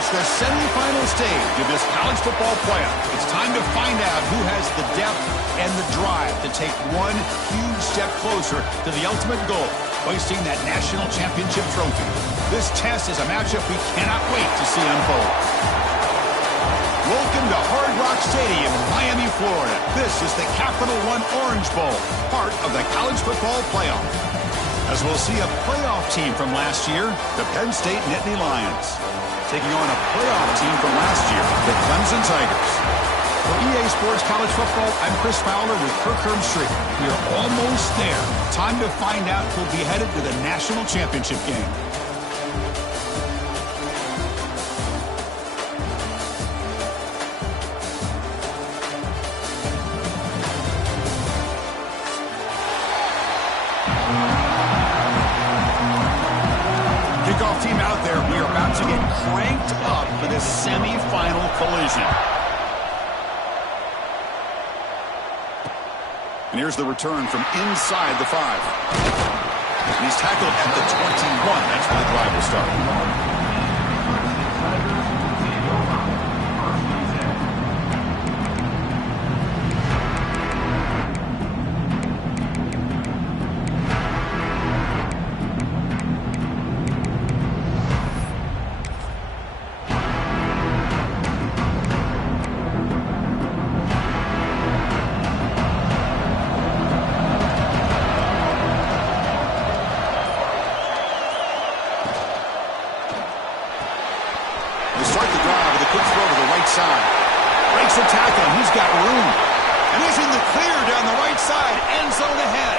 reached the semifinal stage of this college football playoff. It's time to find out who has the depth and the drive to take one huge step closer to the ultimate goal, hoisting that national championship trophy. This test is a matchup we cannot wait to see unfold. Welcome to Hard Rock Stadium in Miami, Florida. This is the Capital One Orange Bowl, part of the college football playoff. As we'll see a playoff team from last year, the Penn State Nittany Lions, taking on a playoff team from last year, the Clemson Tigers. For EA Sports College Football, I'm Chris Fowler with Kirk Herbstreit. We are almost there. Time to find out who'll be headed to the national championship game. Kickoff team out there. We are about to get cranked up for this semifinal collision. And here's the return from inside the 5. And he's tackled at the 21. That's where the drive will start. Side. Breaks the tackle, and he's got room. And he's in the clear down the right side. End zone ahead.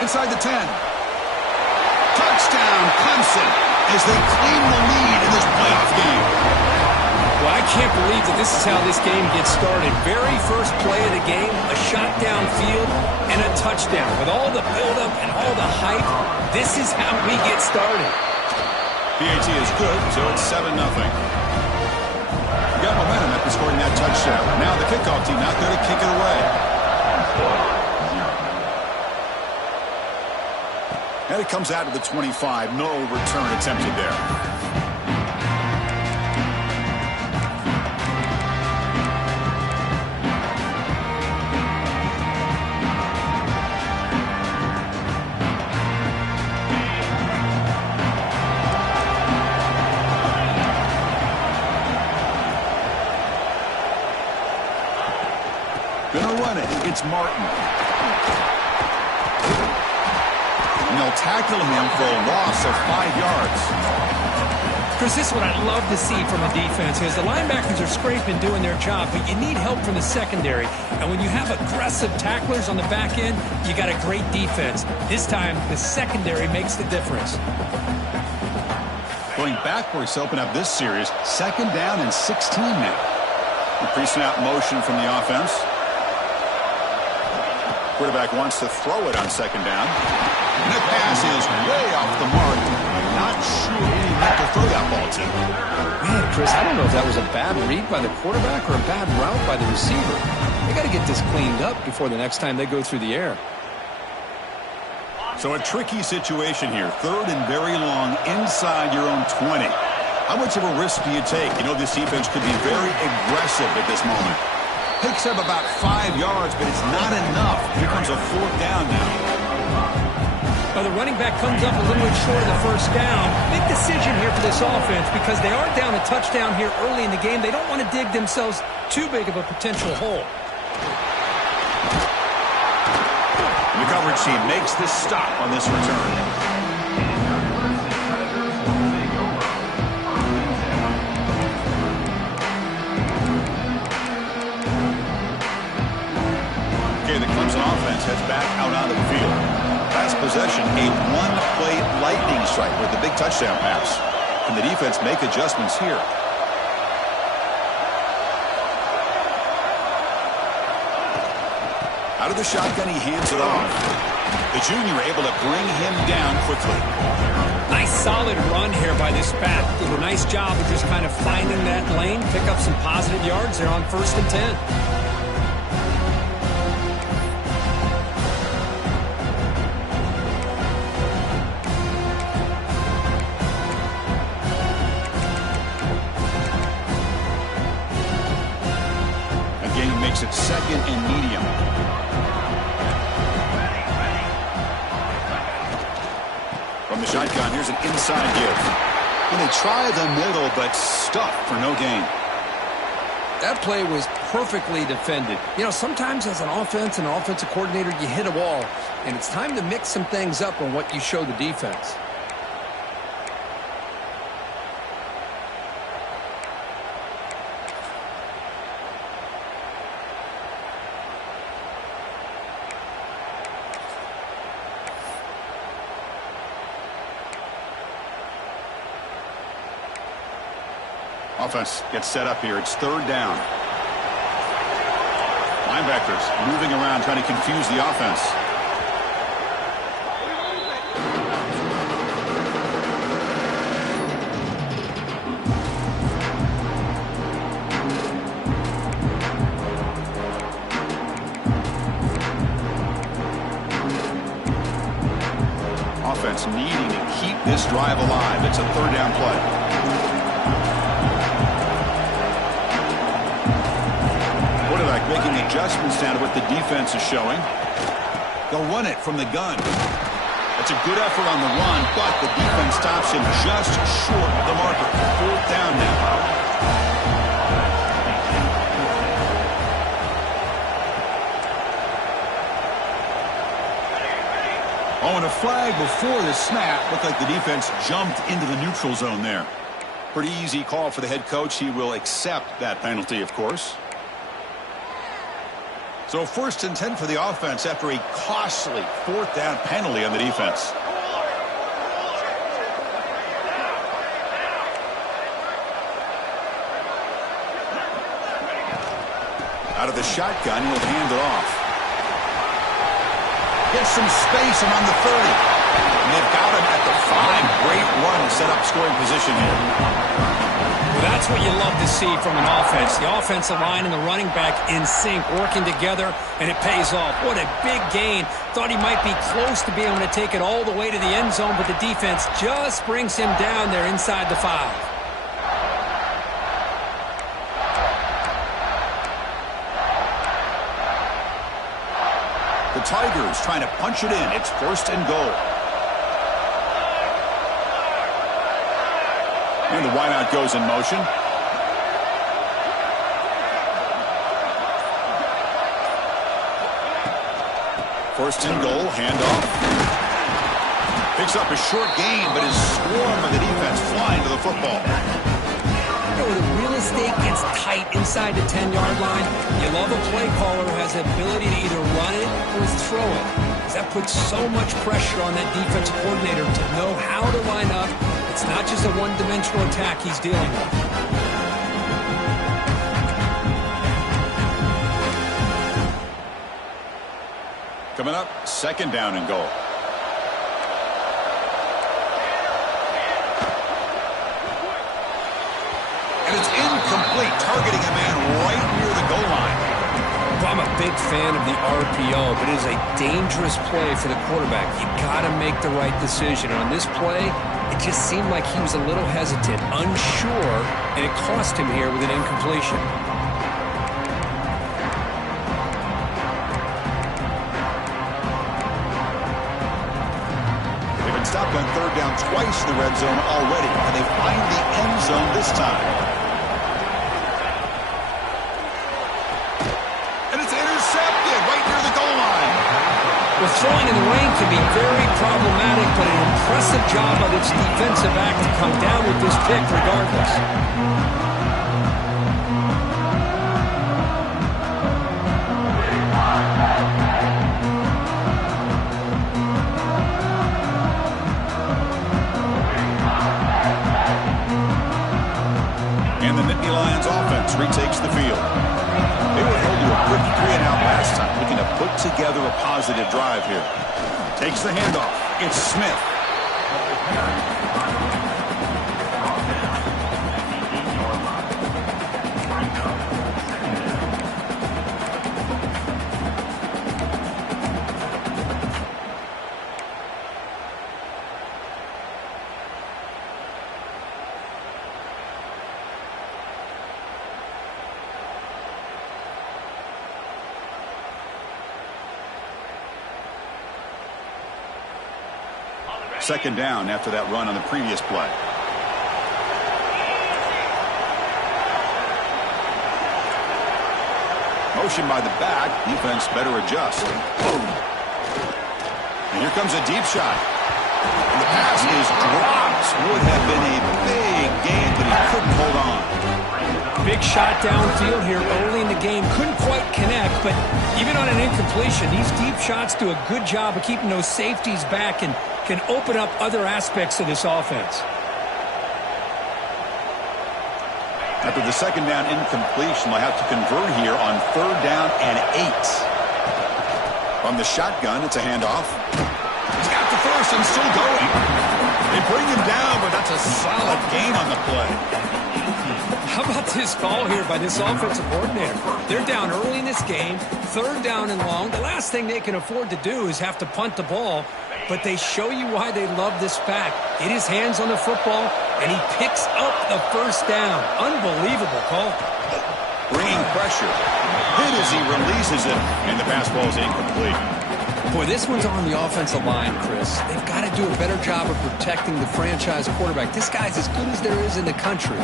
Inside the 10. Touchdown, Clemson, as they claim the lead in this playoff game. Well, I can't believe that this is how this game gets started. Very first play of the game, a shot downfield, and a touchdown. With all the buildup and all the hype, this is how we get started. PAT is good, so it's 7-0. Got momentum after scoring that touchdown. Now the kickoff team out there to kick it away. And it comes out to the 25. No return attempted there. Gonna run it. It's Martin. And they'll tackle him for a loss of 5 yards. Chris, this is what I'd love to see from the defense, because the linebackers are scraping, doing their job, but you need help from the secondary. And when you have aggressive tacklers on the back end, you got a great defense. This time, the secondary makes the difference. Going backwards to open up this series, 2nd down and 16 now. The pre-snap motion from the offense. Quarterback wants to throw it on 2nd down. And the pass is way off the mark. I'm not sure who he meant to throw that ball to. Man, Chris, I don't know if that was a bad read by the quarterback or a bad route by the receiver. They got to get this cleaned up before the next time they go through the air. So a tricky situation here. 3rd and very long inside your own 20. How much of a risk do you take? You know this defense could be very aggressive at this moment. Picks up about 5 yards, but it's not enough. Here comes a 4th down now. Well, the running back comes up a little bit short of the 1st down. Big decision here for this offense, because they are down a touchdown here early in the game. They don't want to dig themselves too big of a potential hole. The coverage team makes this stop on this return. The Clemson offense heads back out onto the field. Last possession, a one-play lightning strike with the big touchdown pass. Can the defense make adjustments here? Out of the shotgun, he hands it off. The junior able to bring him down quickly. Nice solid run here by this back. Did a nice job of just kind of finding that lane, pick up some positive yards there on 1st and 10. second and medium. From the shotgun, here's an inside give. And they try the middle, but stuffed for no gain. That play was perfectly defended. You know, sometimes as an offense and offensive coordinator, you hit a wall, and it's time to mix some things up on what you show the defense. Offense gets set up here. It's third down. Linebackers moving around, trying to confuse the offense. Offense needing to keep this drive alive. It's a third down play. Making adjustments down to what the defense is showing. They'll run it from the gun. That's a good effort on the run, but the defense stops him just short of the marker. Fourth down now. Oh, and a flag before the snap. Looked like the defense jumped into the neutral zone there. Pretty easy call for the head coach. He will accept that penalty, of course. So 1st and 10 for the offense after a costly fourth down penalty on the defense. Out of the shotgun, he'll hand it off. Gets some space around the 30. And they've got him at the 5. Great run to set up scoring position here. Well, that's what you love to see from an offense. The offensive line and the running back in sync, working together, and it pays off. What a big gain. Thought he might be close to being able to take it all the way to the end zone, but the defense just brings him down there inside the 5. The Tigers trying to punch it in. It's 1st and goal. And the wideout goes in motion. First and goal, handoff. Picks up a short gain, but is swarmed by the defense, flying to the football. You know, when the real estate gets tight inside the 10-yard line, you love a play caller who has the ability to either run it or throw it. Because that puts so much pressure on that defensive coordinator to know how to line up. It's not just a one-dimensional attack he's dealing with. Coming up, 2nd down and goal. And it's incomplete, targeting a man right near the goal line. Well, I'm a big fan of the RPO, but it is a dangerous play for the quarterback. You got to make the right decision. On this play, it just seemed like he was a little hesitant, unsure, and it cost him here with an incompletion. They've been stopped on 3rd down twice in the red zone already, and they find the end zone this time. And it's intercepted right near the goal line. Well, throwing in the rain can be very problematic, but an impressive job by this defensive back to come down with this pick regardless. And the Nittany Lions offense retakes the field. They were held to a quick 3-and-out last time, looking to put together a positive drive here. Takes the handoff. It's Smith. Second down after that run on the previous play. Motion by the back. Defense better adjust. And here comes a deep shot. And the pass is dropped. Would have been a big gain, but he couldn't hold on. Big shot downfield here early in the game. Couldn't quite connect, but even on an incompletion, these deep shots do a good job of keeping those safeties back and can open up other aspects of this offense. After the second down incompletion, they'll have to convert here on third down and 8. From the shotgun, it's a handoff. He's got the first and still going. They bring him down, but that's a solid gain on the play. How about this call here by this offensive coordinator? They're down early in this game, third down and long. The last thing they can afford to do is have to punt the ball, but they show you why they love this back. Get his hands on the football, and he picks up the first down. Unbelievable call. Bringing pressure. Hit as he releases it, and the pass ball is incomplete. Boy, this one's on the offensive line, Chris. They've got to do a better job of protecting the franchise quarterback. This guy's as good as there is in the country,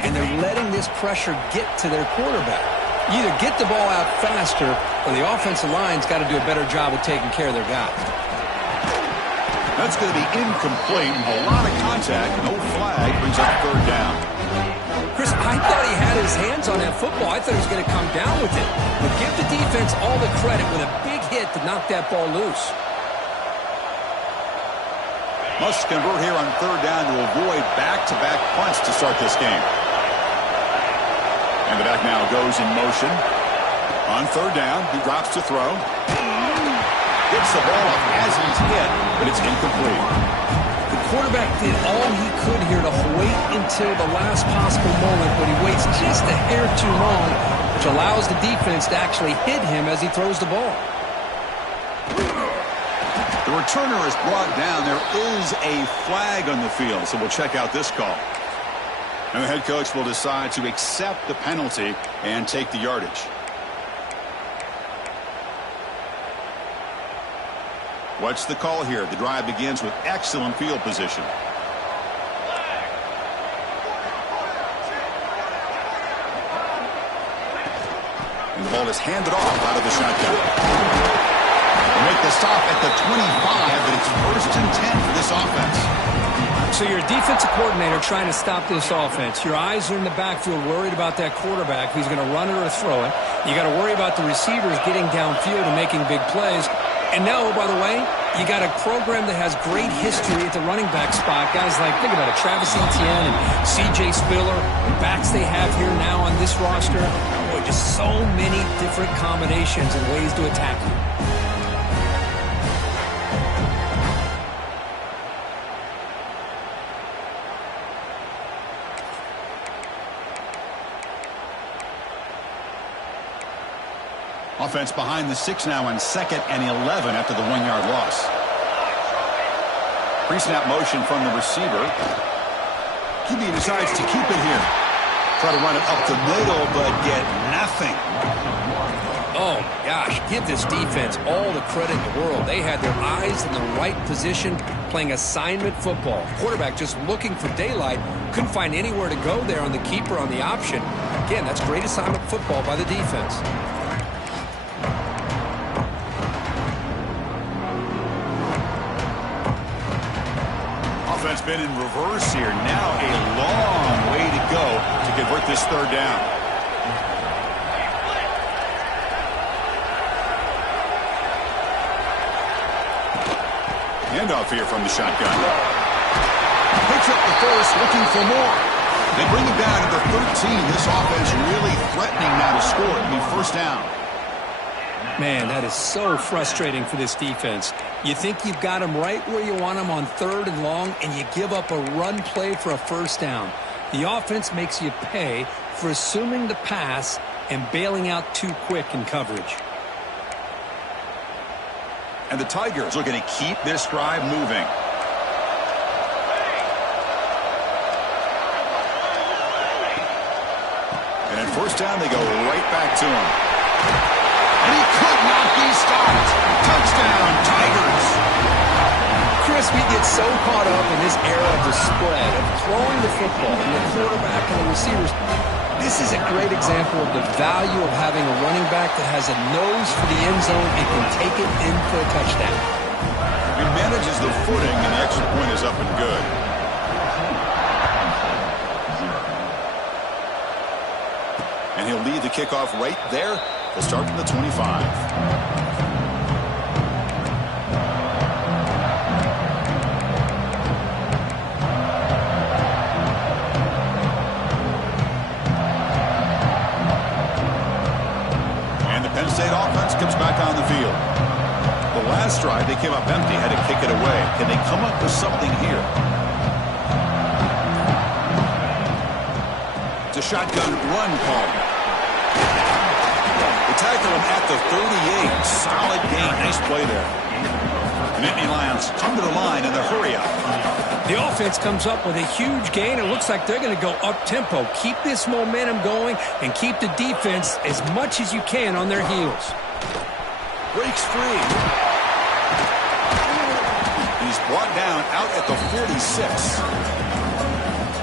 and they're letting this pressure get to their quarterback. You either get the ball out faster, or the offensive line's got to do a better job of taking care of their guy. That's going to be incomplete. A lot of contact. No flag. Brings up third down. Chris, I thought he had his hands on that football. I thought he was going to come down with it. But give the defense all the credit with a big hit to knock that ball loose. Must convert here on third down to avoid back-to-back punts to start this game. And the back now goes in motion. On third down, he drops to throw. Gets the ball up as he's hit, but it's incomplete. The quarterback did all he could here to wait until the last possible moment, but he waits just a hair too long, which allows the defense to actually hit him as he throws the ball. The returner is brought down. There is a flag on the field, so we'll check out this call. And the head coach will decide to accept the penalty and take the yardage. What's the call here? The drive begins with excellent field position. And the ball is handed off out of the shotgun. They make the stop at the 25, but it's first and 10 for this offense. So you're a defensive coordinator trying to stop this offense. Your eyes are in the backfield worried about that quarterback who's going to run it or throw it. You got to worry about the receivers getting downfield and making big plays. And now, by the way, you got a program that has great history at the running back spot. Guys like, think about it, Travis Etienne and C.J. Spiller, the backs they have here now on this roster. Boy, just so many different combinations and ways to attack you. Offense behind the 6 now on 2nd and 11 after the 1-yard loss. Pre-snap motion from the receiver. QB decides to keep it here. Try to run it up the middle, but get nothing. Oh, my gosh. Give this defense all the credit in the world. They had their eyes in the right position, playing assignment football. Quarterback just looking for daylight. Couldn't find anywhere to go there on the keeper on the option. Again, that's great assignment football by the defense. Offense been in reverse here. Now a long way to go to convert this third down. Handoff here from the shotgun. Picks up the first, looking for more. They bring it down to the 13. This offense really threatening now to score. It'll be first down. Man, that is so frustrating for this defense. You think you've got them right where you want them on third and long, and you give up a run play for a first down. The offense makes you pay for assuming the pass and bailing out too quick in coverage. And the Tigers looking to keep this drive moving. And at first down, they go right back to him. And he could not be stopped. Touchdown, Tigers. Chris, We get so caught up in this era of the spread, of throwing the football, and the quarterback and the receivers. This is a great example of the value of having a running back that has a nose for the end zone and can take it in for a touchdown. He manages the footing, and the extra point is up and good. And he'll lead the kickoff right there to start from the 25. State offense comes back on the field. The last drive, they came up empty, had to kick it away. Can they come up with something here? It's a shotgun run call. They tackle him at the 38. Solid gain. Nice play there. The Nittany Lions come to the line in the hurry up. The offense comes up with a huge gain. It looks like they're going to go up-tempo. Keep this momentum going and keep the defense as much as you can on their heels. Breaks free. He's brought down out at the 46.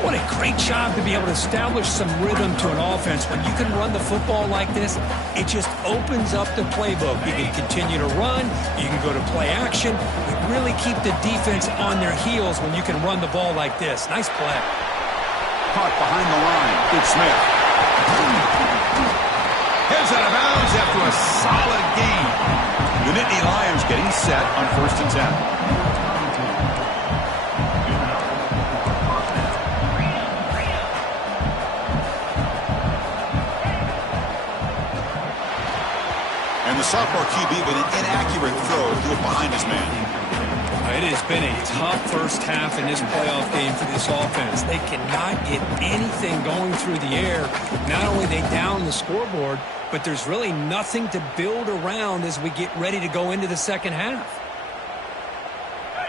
What a great job to be able to establish some rhythm to an offense. When you can run the football like this, it just opens up the playbook. You can continue to run. You can go to play action. But really keep the defense on their heels when you can run the ball like this. Nice play. Caught behind the line. It's Smith. Heads out of bounds after a solid gain. The Nittany Lions getting set on 1st and 10. And the sophomore QB with an inaccurate throw threw it behind his man. It has been a tough first half in this playoff game for this offense. They cannot get anything going through the air. Not only are they down the scoreboard, but there's really nothing to build around as we get ready to go into the second half.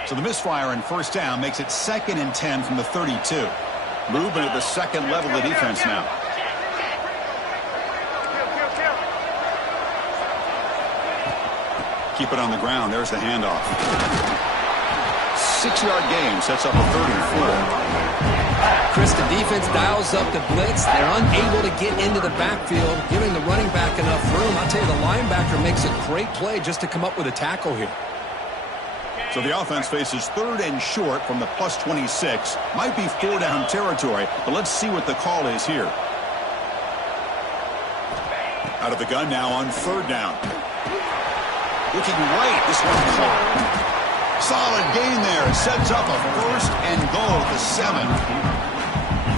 So the misfire in 1st down makes it 2nd and 10 from the 32. Movement at the second level of the defense now. Keep it on the ground. There's the handoff. 6-yard gain sets up a 3rd and 4. Chris, the defense dials up the blitz. They're unable to get into the backfield, giving the running back enough room. I'll tell you, the linebacker makes a great play just to come up with a tackle here. So the offense faces 3rd and short from the plus 26. Might be 4-down territory, but let's see what the call is here. Out of the gun now on 3rd down. Looking right, this one caught. Solid gain there. Sets up a 1st and goal at the 7.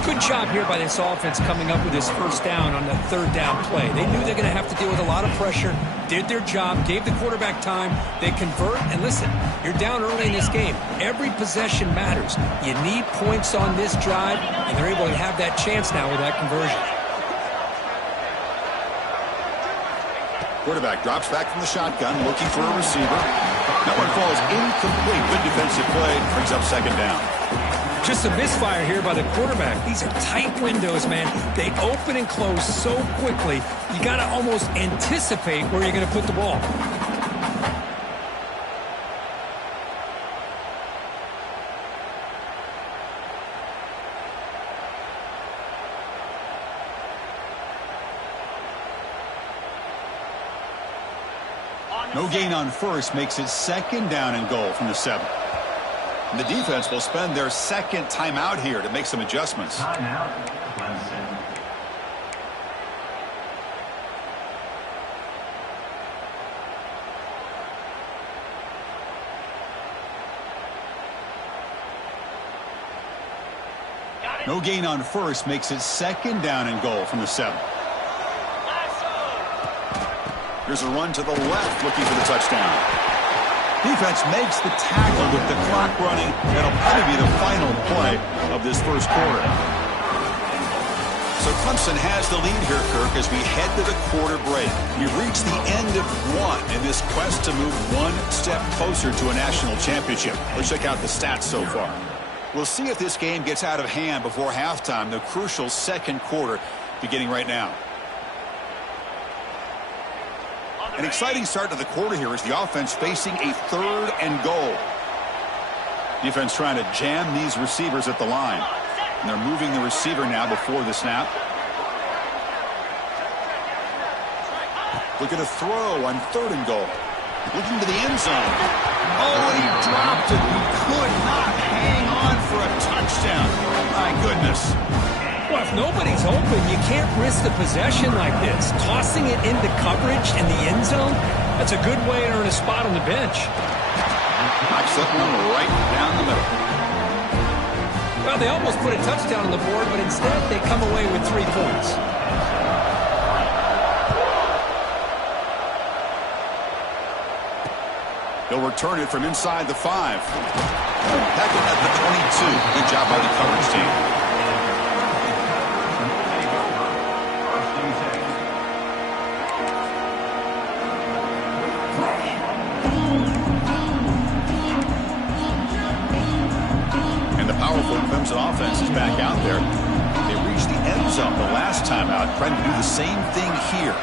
Good job here by this offense coming up with this 1st down on the 3rd down play. They knew they're going to have to deal with a lot of pressure, did their job, gave the quarterback time. They convert, and listen, you're down early in this game. Every possession matters. You need points on this drive, and they're able to have that chance now with that conversion. Quarterback drops back from the shotgun, looking for a receiver. That one falls incomplete. Good defensive play. Brings up 2nd down. Just a misfire here by the quarterback. These are tight windows, man. They open and close so quickly, you got to almost anticipate where you're going to put the ball. No gain on 1st makes it 2nd down and goal from the 7. And the defense will spend their 2nd timeout here to make some adjustments. No gain on 1st makes it 2nd down and goal from the 7. Here's a run to the left, looking for the touchdown. Defense makes the tackle with the clock running. That'll probably be the final play of this 1st quarter. So Clemson has the lead here, Kirk, as we head to the quarter break. We've reached the end of one in this quest to move one step closer to a national championship. Let's check out the stats so far. We'll see if this game gets out of hand before halftime, the crucial 2nd quarter beginning right now. An exciting start to the quarter here as the offense facing a 3rd and goal. Defense trying to jam these receivers at the line. And they're moving the receiver now before the snap. Look at a throw on 3rd and goal. Looking to the end zone. Oh, he dropped it. He could not hang on for a touchdown. My goodness. Well, if nobody's open, you can't risk the possession like this. Tossing it into coverage in the end zone, that's a good way to earn a spot on the bench. Knocks that one right down the middle. Well, they almost put a touchdown on the board, but instead they come away with 3 points. They'll return it from inside the 5. Hackett at the 22. Good job by the coverage team. And the powerful Clemson offense is back out there. They reached the end zone the last time out, trying to do the same thing here.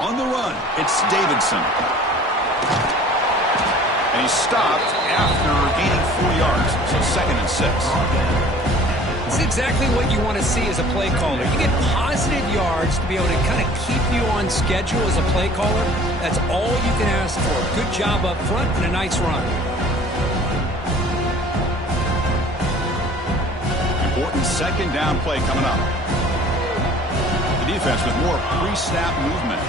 On the run, it's Davidson. And he's stopped after gaining 4 yards, so 2nd and 6. It's exactly what you want to see as a play caller. You get positive yards to be able to kind of keep you on schedule as a play caller. That's all you can ask for. Good job up front and a nice run. Important 2nd down play coming up. The defense with more pre-snap movement.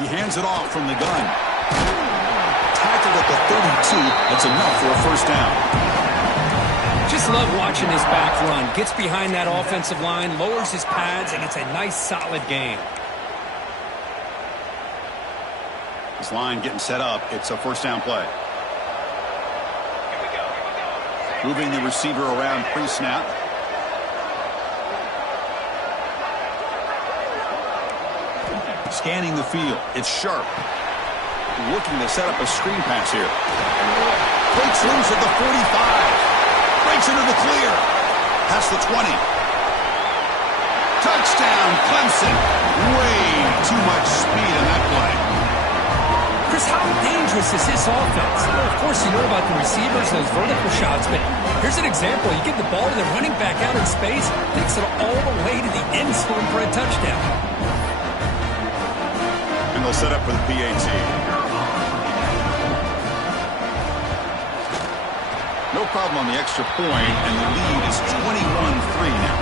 He hands it off from the gun. Tackled at the 32. That's enough for a 1st down. Just love watching this back run. Gets behind that offensive line, lowers his pads, and it's a nice, solid game. This line getting set up. It's a 1st down play. Moving the receiver around pre-snap. Scanning the field. It's Sharp. Looking to set up a screen pass here. Breaks loose at the 45. Breaks into the clear. Past the 20. Touchdown, Clemson. Way too much speed in that play. Chris, how dangerous is this offense? Well, of course, you know about the receivers, those vertical shots, but here's an example. You give the ball to the running back out in space, takes it all the way to the end zone for a touchdown. And they'll set up for the PAT. No problem on the extra point, and the lead is 21-3 now.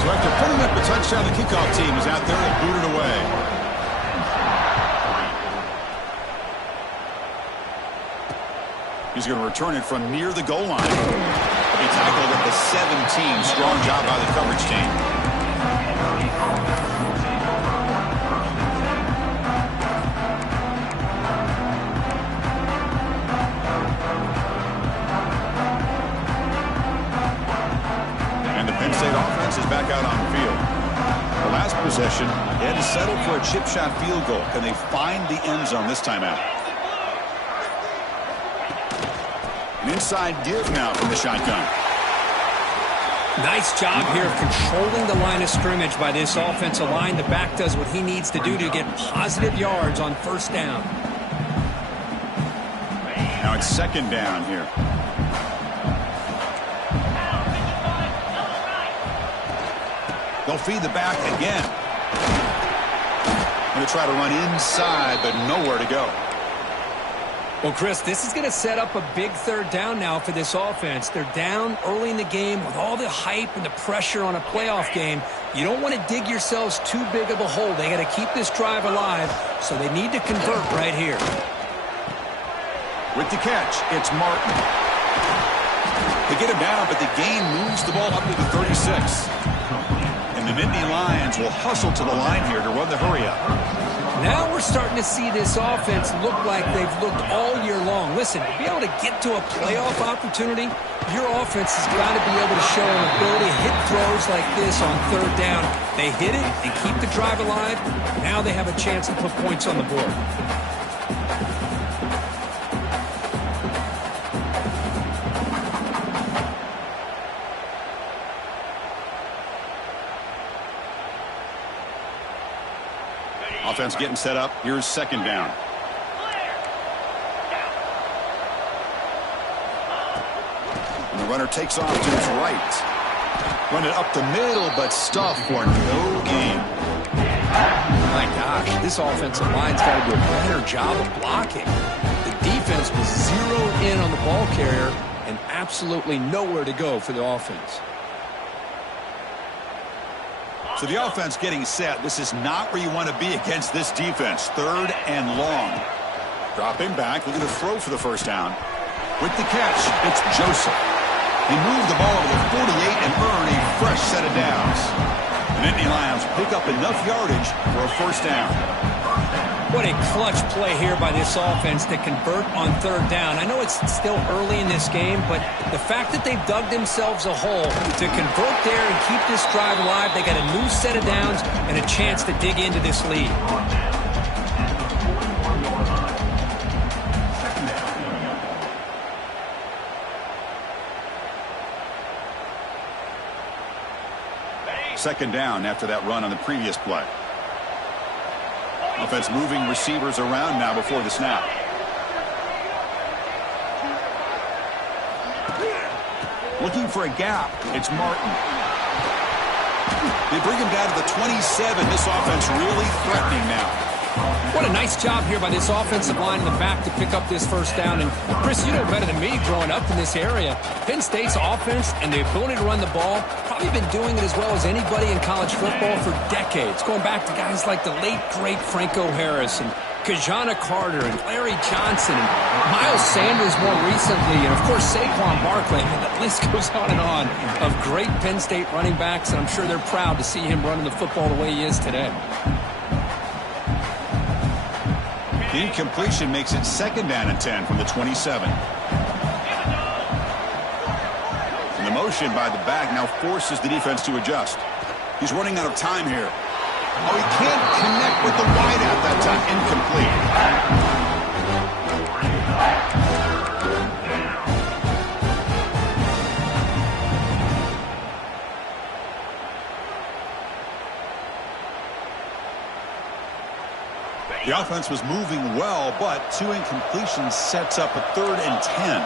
So after putting up a touchdown, the kickoff team is out there to boot it away. He's going to return it from near the goal line. He tackled at the 17. Strong job by the coverage team. And the Penn State offense is back out on the field. The last possession, they had to settle for a chip shot field goal. Can they find the end zone this time out? An inside give now from the shotgun. Nice job here of controlling the line of scrimmage by this offensive line. The back does what he needs to do to get positive yards on 1st down. Now it's 2nd down here. They'll feed the back again. Going to try to run inside, but nowhere to go. Well, Chris, this is going to set up a big 3rd down now for this offense. They're down early in the game with all the hype and the pressure on a playoff game. You don't want to dig yourselves too big of a hole. They got to keep this drive alive, so they need to convert right here. With the catch, it's Martin. They get him down, but the gain moves the ball up to the 36. And the Nittany Lions will hustle to the line here to run the hurry-up. Now we're starting to see this offense look like they've looked all year long. Listen, to be able to get to a playoff opportunity, your offense has got to be able to show an ability to hit throws like this on 3rd down. They hit it and keep the drive alive. Now they have a chance to put points on the board. Offense getting set up. Here's second down. And the runner takes off to his right. Run it up the middle, but stuffed for no gain. My gosh, this offensive line's got to do a better job of blocking. The defense was zeroed in on the ball carrier and absolutely nowhere to go for the offense. So the offense getting set. This is not where you want to be against this defense. Third and long. Dropping back, looking to throw for the first down. With the catch, it's Joseph. He moved the ball to the 48 and earned a fresh set of downs. The Nittany Lions pick up enough yardage for a first down. What a clutch play here by this offense to convert on third down. I know it's still early in this game, but the fact that they've dug themselves a hole to convert there and keep this drive alive, they got a new set of downs and a chance to dig into this lead. Second down after that run on the previous play. Offense moving receivers around now before the snap. Looking for a gap. It's Martin. They bring him down to the 27. This offense really threatening now. What a nice job here by this offensive line in the back to pick up this first down. And, Chris, you know better than me growing up in this area. Penn State's offense and the ability to run the ball, probably been doing it as well as anybody in college football for decades. Going back to guys like the late, great Franco Harris and Kajana Carter and Larry Johnson and Miles Sanders more recently. And, of course, Saquon Barkley. And the list goes on and on of great Penn State running backs. And I'm sure they're proud to see him running the football the way he is today. Incompletion makes it second down and 10 from the 27. And the motion by the back now forces the defense to adjust. He's running out of time here. Oh, he can't connect with the wideout that time. Incomplete. The offense was moving well, but two incompletions sets up a third and 10.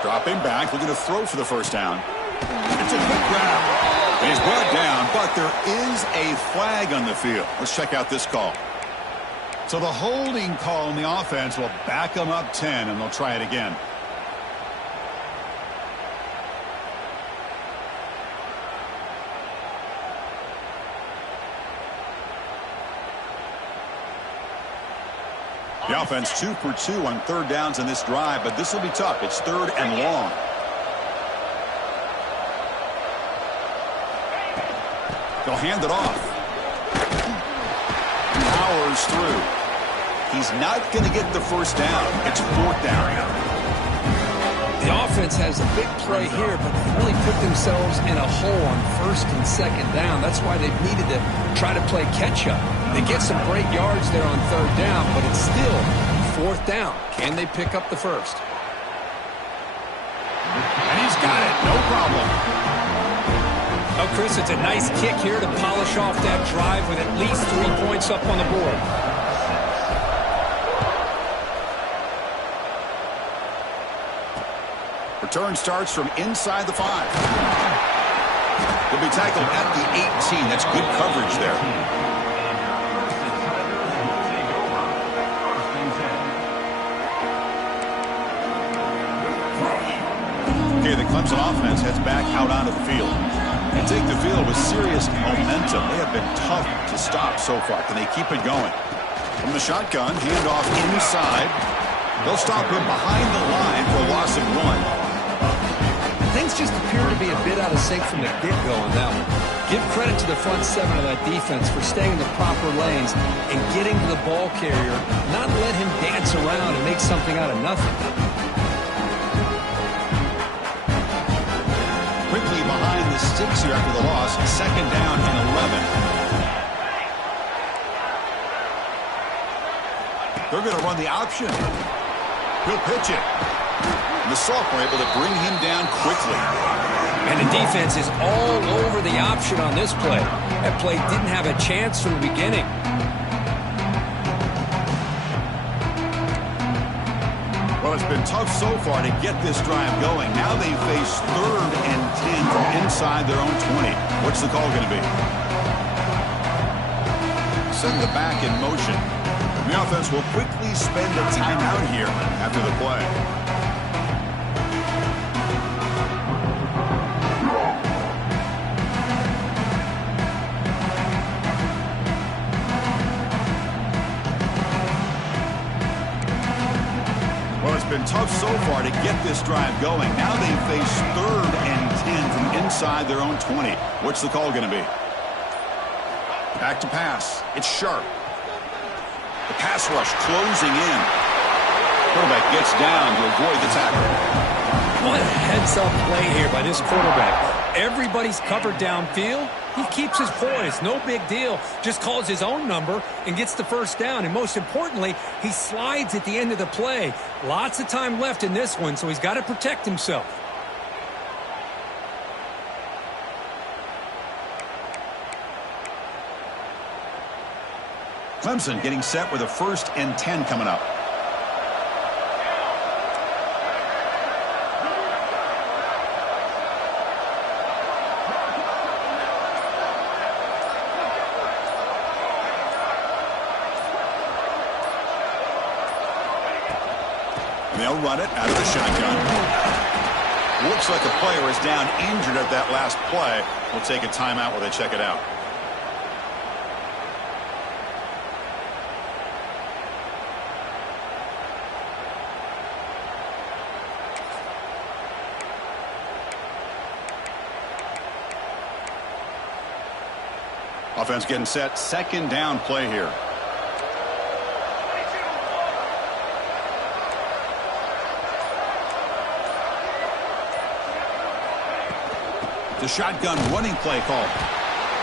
Dropping back, looking to throw for the first down. It's a quick grab. And he's brought down, but there is a flag on the field. Let's check out this call. So the holding call on the offense will back them up 10, and they'll try it again. The offense 2 for 2 on third downs in this drive, but this will be tough. It's third and long. They'll hand it off. Powers through. He's not going to get the first down. It's fourth down. The offense has a big play here, but they really put themselves in a hole on first and second down. That's why they've needed to try to play catch-up. They get some great yards there on third down, but it's still fourth down. Can they pick up the first? And he's got it. No problem. Oh, Chris, it's a nice kick here to polish off that drive with at least 3 points up on the board. Return starts from inside the 5. He'll be tackled at the 18. That's good coverage there. Okay, the Clemson offense heads back out onto the field. They take the field with serious momentum. They have been tough to stop so far. Can they keep it going? From the shotgun, handoff inside. They'll stop him behind the line for a loss of 1. Things just appear to be a bit out of sync from the get-go on that one. Give credit to the front 7 of that defense for staying in the proper lanes and getting to the ball carrier, not let him dance around and make something out of nothing. Quickly behind the sticks here after the loss. Second down and 11. They're going to run the option. He'll pitch it. And the sophomore able to bring him down quickly. And the defense is all over the option on this play. That play didn't have a chance from the beginning. It's been tough so far to get this drive going. Now they face 3rd and 10 from inside their own 20. What's the call going to be? Send the back in motion. The offense will quickly spend a timeout here after the play. Well, it's been tough so far to get this drive going. Now they face 3rd and 10 from inside their own 20. What's the call going to be? Back to pass. It's Sharp. The pass rush closing in. Quarterback gets down to avoid the tackle. What a heads-up play here by this quarterback. Everybody's covered downfield. He keeps his poise. No big deal. Just calls his own number and gets the first down. And most importantly, he slides at the end of the play. Lots of time left in this one, so he's got to protect himself. Clemson getting set with a 1st and 10 coming up. They'll run it out of the shotgun. Looks like a player is down injured at that last play. We'll take a timeout while they check it out. Offense getting set. 2nd down play here. The shotgun running play call.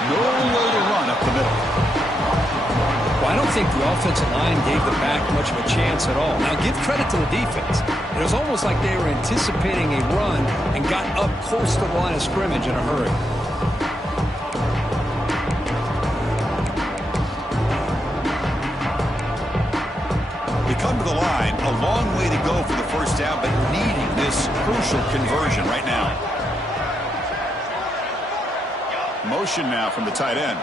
Nowhere to run up the middle. Well, I don't think the offensive line gave the back much of a chance at all. Now, give credit to the defense. It was almost like they were anticipating a run and got up close to the line of scrimmage in a hurry. They come to the line. A long way to go for the first down, but needing this crucial conversion right now. Motion now from the tight end.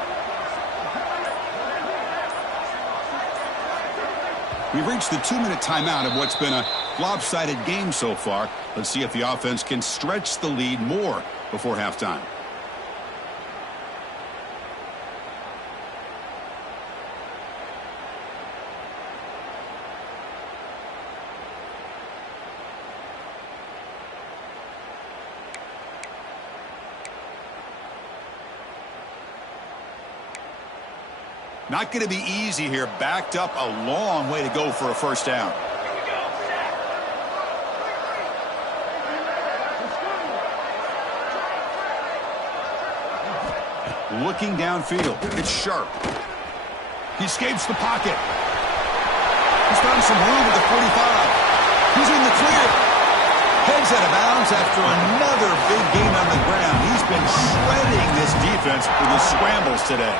We've reached the 2-minute timeout of what's been a lopsided game so far. Let's see if the offense can stretch the lead more before halftime. Not going to be easy here. Backed up a long way to go for a first down. Looking downfield. It's Sharp. He escapes the pocket. He's found some room at the 45. He's in the clear. Heads out of bounds after another big gain on the ground. He's been shredding this defense with his scrambles today.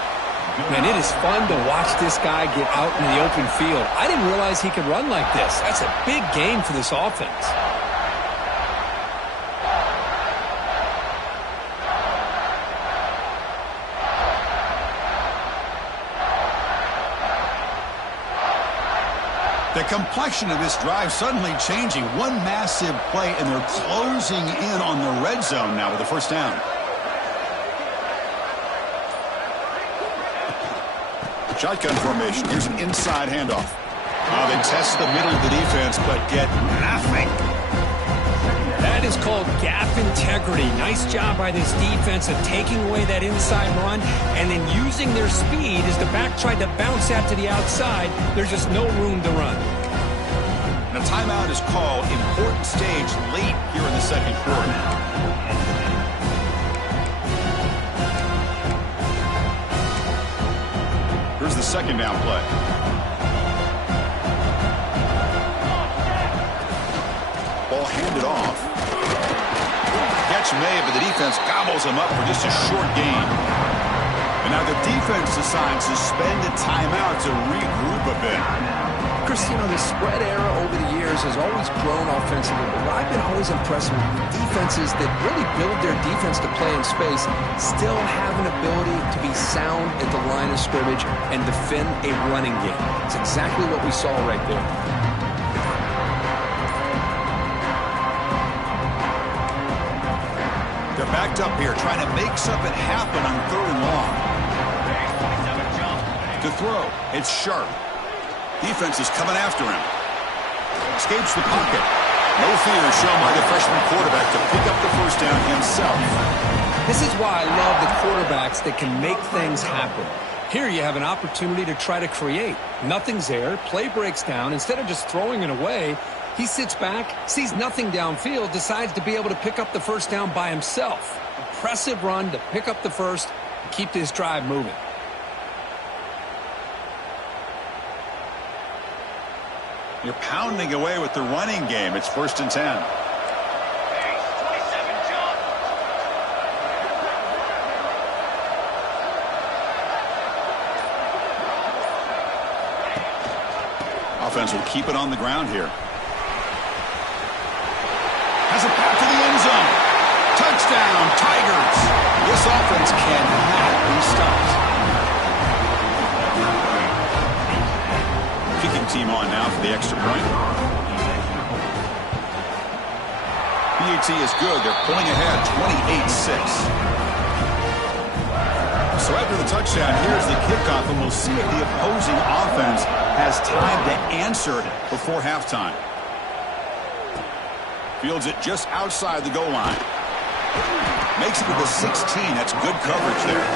Man, it is fun to watch this guy get out in the open field. I didn't realize he could run like this. That's a big game for this offense. The complexion of this drive suddenly changing. One massive play, and they're closing in on the red zone now with the first down. Shotgun formation. Here's an inside handoff. They test the middle of the defense, but get nothing. That is called gap integrity. Nice job by this defense of taking away that inside run and then using their speed as the back tried to bounce out to the outside. There's just no room to run. And a timeout is called. Important stage late here in the second quarter. Here's the second down play. Ball handed off. Catch made, but the defense gobbles him up for just a short gain. And now the defense decides to spend a timeout to regroup a bit. Chris, the spread era over the years has always grown offensively, but what I've been always impressed with defenses that really build their defense to play in space still have an ability to be sound at the line of scrimmage and defend a running game. It's exactly what we saw right there. They're backed up here, trying to make something happen on 3rd and long. To throw, it's Sharp. Defense is coming after him. Escapes the pocket. No fear shown by the freshman quarterback to pick up the first down himself. This is why I love the quarterbacks that can make things happen. Here you have an opportunity to try to create. Nothing's there. Play breaks down. Instead of just throwing it away, he sits back, sees nothing downfield, decides to be able to pick up the first down by himself. Impressive run to pick up the first and keep this drive moving. You're pounding away with the running game. It's 1st and 10. Offense will keep it on the ground here. Has it back to the end zone. Touchdown, Tigers. This offense cannot be stopped. Kicking team on now for the extra point. PAT is good. They're pulling ahead 28-6. So after the touchdown, here's the kickoff, and we'll see if the opposing offense has time to answer before halftime. Fields it just outside the goal line. Makes it to the 16. That's good coverage there.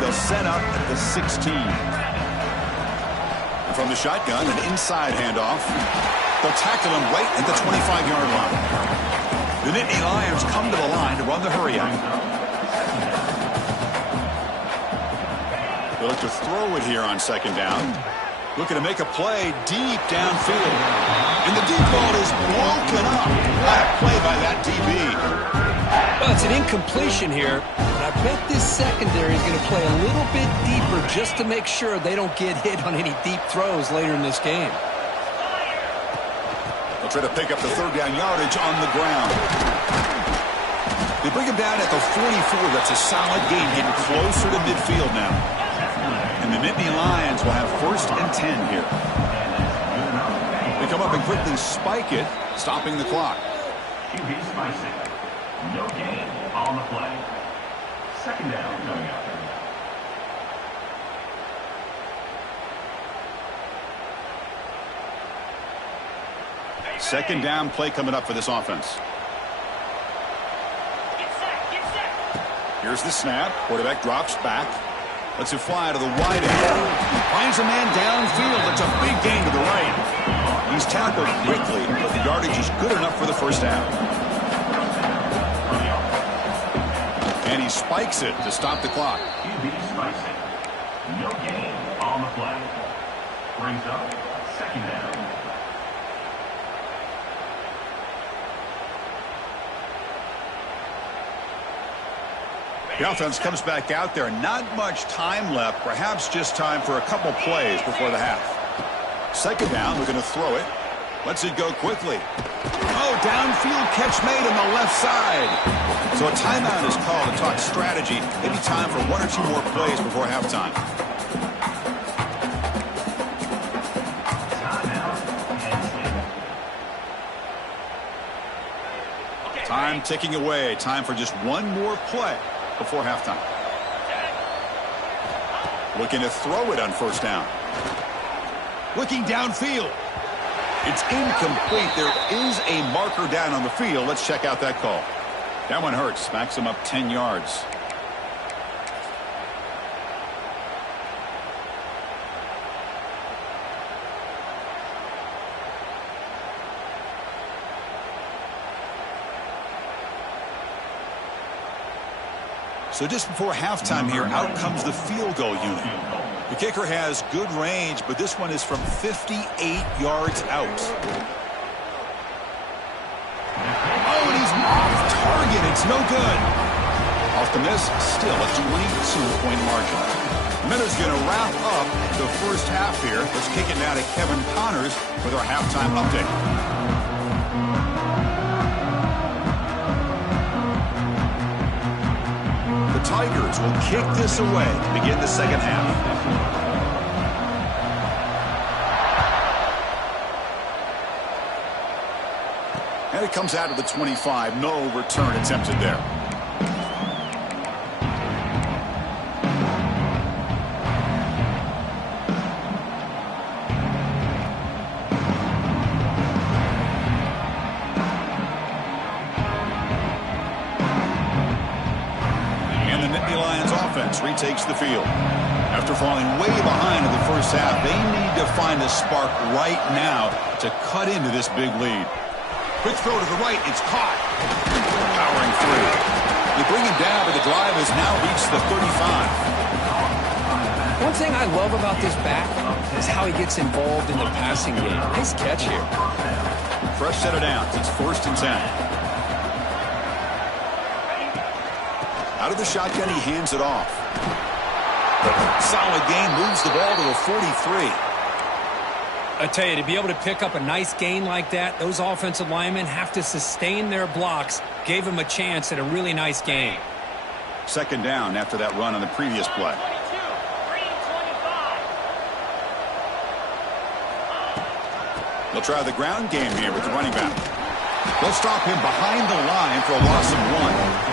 They'll set up at the 16. And from the shotgun, an inside handoff. They'll tackle him right at the 25-yard line. The Nittany Lions come to the line to run the hurry out. They look to throw it here on 2nd down. Looking to make a play deep downfield. And the deep ball is broken up. What a play by that DB. Well, it's an incompletion here. I bet this secondary is going to play a little bit deeper just to make sure they don't get hit on any deep throws later in this game. They'll try to pick up the 3rd down yardage on the ground. They bring him down at the 44. That's a solid gain, getting closer to midfield now. And the Nittany Lions will have 1st and 10 here. They come up and quickly spike it, stopping the clock. QB spicing. No gain on the play. 2nd down coming up. Second down play coming up for this offense. Here's the snap. Quarterback drops back. Lets it fly to the wide end. Finds a man downfield. That's a big gain to the right. He's tackled quickly, but the yardage is good enough for the first down. And he spikes it to stop the clock. QB spicing. No gain on the play. Brings up 2nd down. The offense comes back out there. Not much time left. Perhaps just time for a couple plays before the half. 2nd down. We're going to throw it. Lets it go quickly. Oh, downfield catch made on the left side. So a timeout is called to talk strategy. Maybe time for 1 or 2 more plays before halftime. Time ticking away. Time for just 1 more play before halftime. Looking to throw it on 1st down. Looking downfield. It's incomplete. There is a marker down on the field. Let's check out that call. That one hurts. Smacks him up 10 yards. So just before halftime here, out comes the field goal unit. The kicker has good range, but this one is from 58 yards out. Oh, and he's off target. It's no good. Off the miss, still a 22-point margin. Minutes going to wrap up the first half here. Let's kick it now to Kevin Connors with our halftime update. The Tigers will kick this away to begin the second half. And it comes out of the 25. No return attempted there. Retakes the field. After falling way behind in the first half, they need to find a spark right now to cut into this big lead. Quick throw to the right. It's caught. Powering through. They bring him down, but the drive has now reached the 35. One thing I love about this back is how he gets involved in the passing game. Nice catch here. Fresh set of downs. It's 1st and 10. Out of the shotgun, he hands it off. Solid gain, moves the ball to the 43. I tell you, to be able to pick up a nice gain like that, those offensive linemen have to sustain their blocks. Gave him a chance at a really nice game. 2nd down after that run on the previous play. They'll try the ground game here with the running back. They'll stop him behind the line for a loss of 1.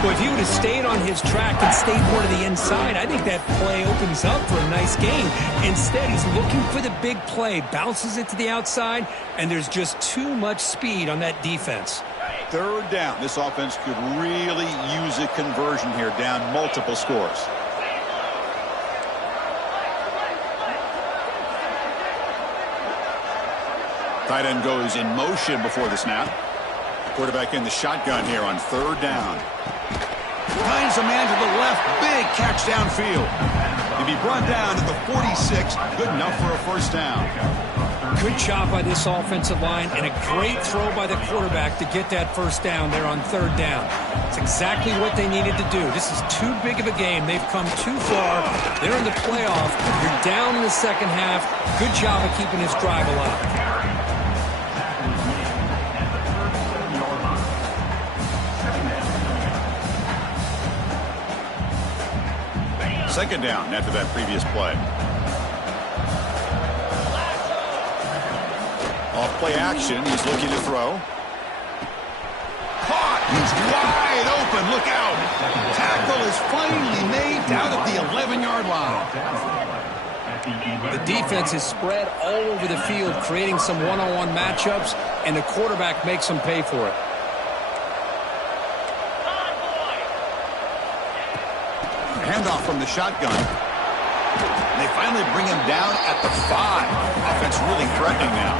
Well, if he would have stayed on his track and stayed more to the inside, I think that play opens up for a nice gain. Instead, he's looking for the big play, bounces it to the outside, and there's just too much speed on that defense. 3rd down. This offense could really use a conversion here, down multiple scores. Tight end goes in motion before the snap. Quarterback in the shotgun here on 3rd down. Finds a man to the left. Big catch downfield. He'll be brought down to the 46. Good enough for a 1st down. Good job by this offensive line and a great throw by the quarterback to get that 1st down there on 3rd down. It's exactly what they needed to do. This is too big of a game. They've come too far. They're in the playoff. You're down in the second half. Good job of keeping this drive alive. 2nd down after that previous play. Off play action. He's looking to throw. Caught. He's wide open. Look out. Tackle is finally made down at the 11-yard line. The defense is spread all over the field, creating some one-on-one matchups, and the quarterback makes them pay for it. Handoff from the shotgun. They finally bring him down at the 5. Offense really threatening now.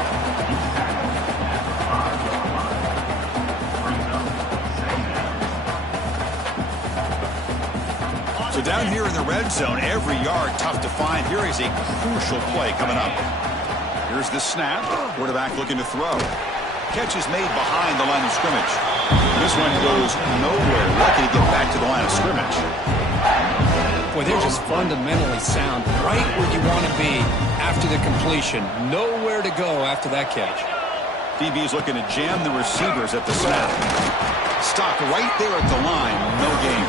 So down here in the red zone, every yard tough to find. Here is a crucial play coming up. Here's the snap. Quarterback looking to throw. Catch is made behind the line of scrimmage. This one goes nowhere. Lucky to get back to the line of scrimmage. Boy, they're just fundamentally sound, right where you want to be after the completion. Nowhere to go after that catch. DB's looking to jam the receivers at the snap. Stopped right there at the line. No gain.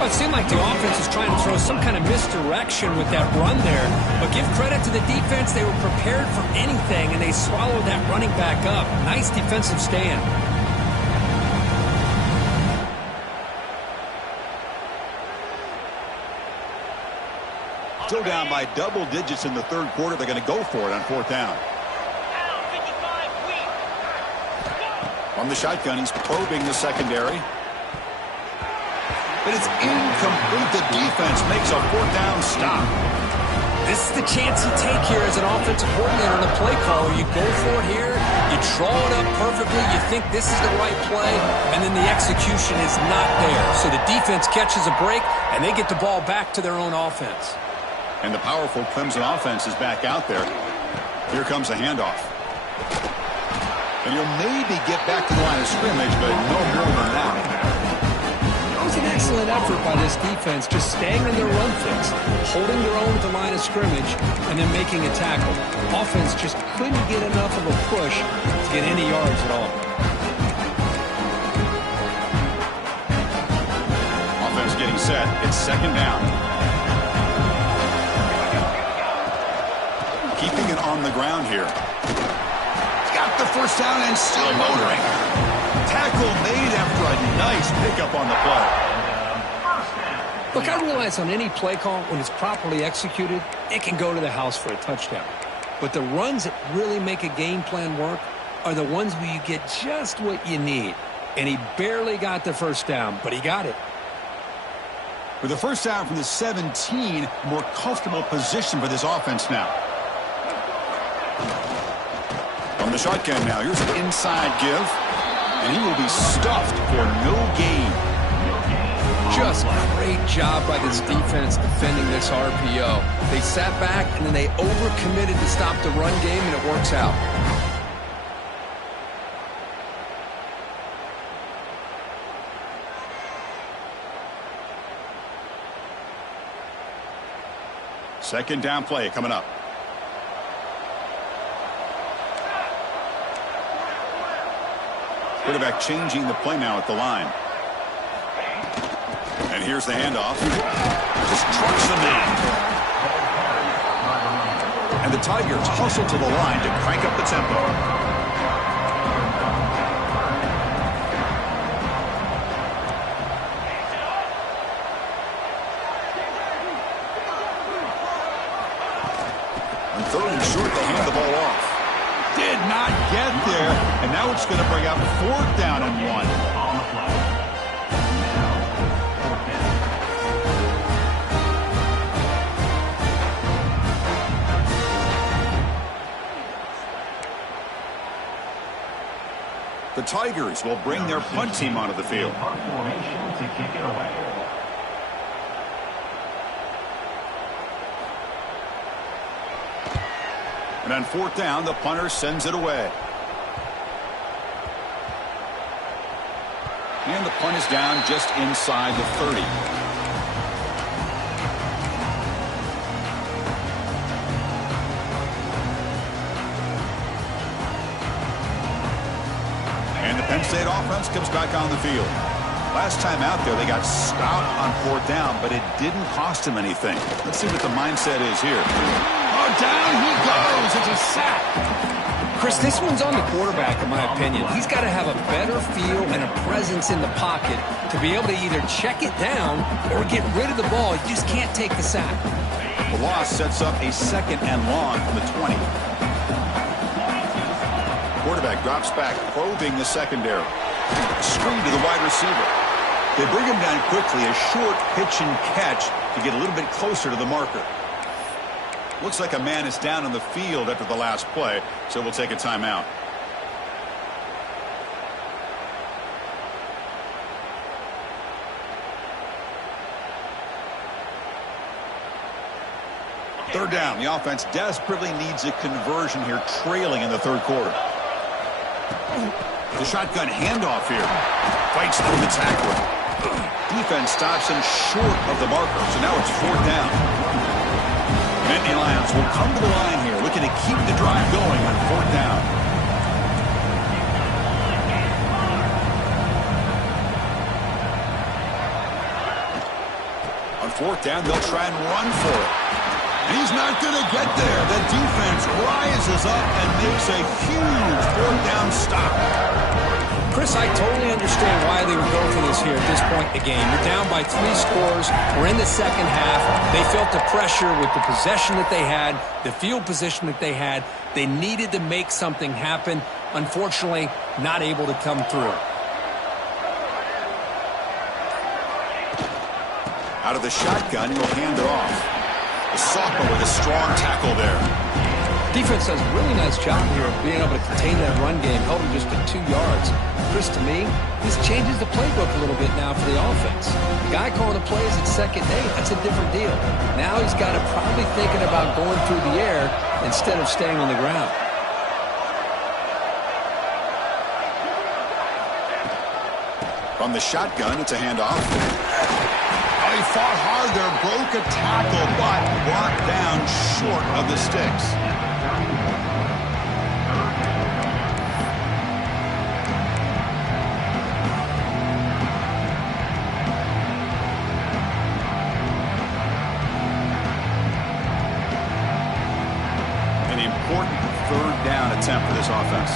Well, it seemed like the offense was trying to throw some kind of misdirection with that run there. But give credit to the defense. They were prepared for anything, and they swallowed that running back up. Nice defensive stand. Still down by double digits in the 3rd quarter. They're going to go for it on 4th down. From the shotgun, he's probing the secondary. But it's incomplete. The defense makes a 4th down stop. This is the chance you take here as an offensive coordinator and a play caller. You go for it here, you draw it up perfectly, you think this is the right play, and then the execution is not there. So the defense catches a break, and they get the ball back to their own offense. And the powerful Clemson offense is back out there. Here comes a handoff. And you'll maybe get back to the line of scrimmage, but no more than that. It was an excellent effort by this defense, just staying in their run fix, holding their own at the line of scrimmage, and then making a tackle. Offense just couldn't get enough of a push to get any yards at all. Offense getting set. It's second down. Keeping it on the ground here. Got the first down and still motoring. Tackle made after a nice pickup on the play. Look, I realize on any play call, when it's properly executed, it can go to the house for a touchdown. But the runs that really make a game plan work are the ones where you get just what you need. And he barely got the first down, but he got it. With the first down from the 17, more comfortable position for this offense now. From the shotgun now, here's an inside give. And he will be stuffed for no gain. Just great job by this defense defending this RPO. They sat back, and then they overcommitted to stop the run game, and it works out. Second down play coming up. Quarterback changing the play now at the line. And here's the handoff. Just trucks the man. And the Tigers hustle to the line to crank up the tempo. On third and short, they hand the ball off. Did not get there, and now it's going to bring up fourth down and 1. On the fly. The Tigers will bring their punt team onto the field. Punt formation to kick it away. And on fourth down, the punter sends it away. And the punt is down just inside the 30. And the Penn State offense comes back on the field. Last time out there, they got stopped on fourth down, but it didn't cost them anything. Let's see what the mindset is here. Oh, down he goes. It's a sack. Chris, this one's on the quarterback, in my opinion. He's got to have a better feel and a presence in the pocket to be able to either check it down or get rid of the ball. You just can't take the sack. The loss sets up a second and long from the 20. Quarterback drops back, probing the secondary. Screen to the wide receiver. They bring him down quickly, a short pitch and catch to get a little bit closer to the marker. Looks like a man is down on the field after the last play, so we'll take a timeout. Third down. The offense desperately needs a conversion here, trailing in the third quarter. The shotgun handoff here. Fights through the tackler. Defense stops him short of the marker, so now it's fourth down. Nittany Lions will come to the line here, looking to keep the drive going on fourth down. On fourth down, they'll try and run for it. And he's not going to get there. The defense rises up and makes a huge fourth down stop. Chris, I totally understand why they would go for this here at this point in the game. You're down by 3 scores. We're in the second half. They felt the pressure with the possession that they had, the field position that they had. They needed to make something happen. Unfortunately, not able to come through. Out of the shotgun, he'll hand it off. The sophomore with a strong tackle there. Defense does a really nice job here of being able to contain that run game, held him just at 2 yards. Chris, to me, this changes the playbook a little bit now for the offense. The guy calling the plays at second day, that's a different deal. Now he's got to probably thinking about going through the air instead of staying on the ground. From the shotgun, it's a handoff. Oh, he fought hard there, broke a tackle, but brought down short of the sticks. An important third down attempt for this offense.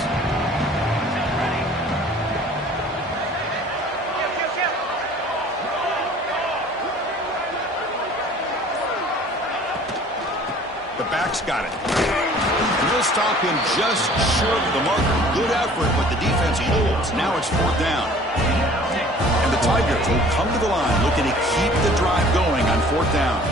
The back's got it. He'll stop him just short of the marker. Good effort, but the defense holds. Now it's fourth down. And the Tigers will come to the line looking to keep the drive going on fourth down.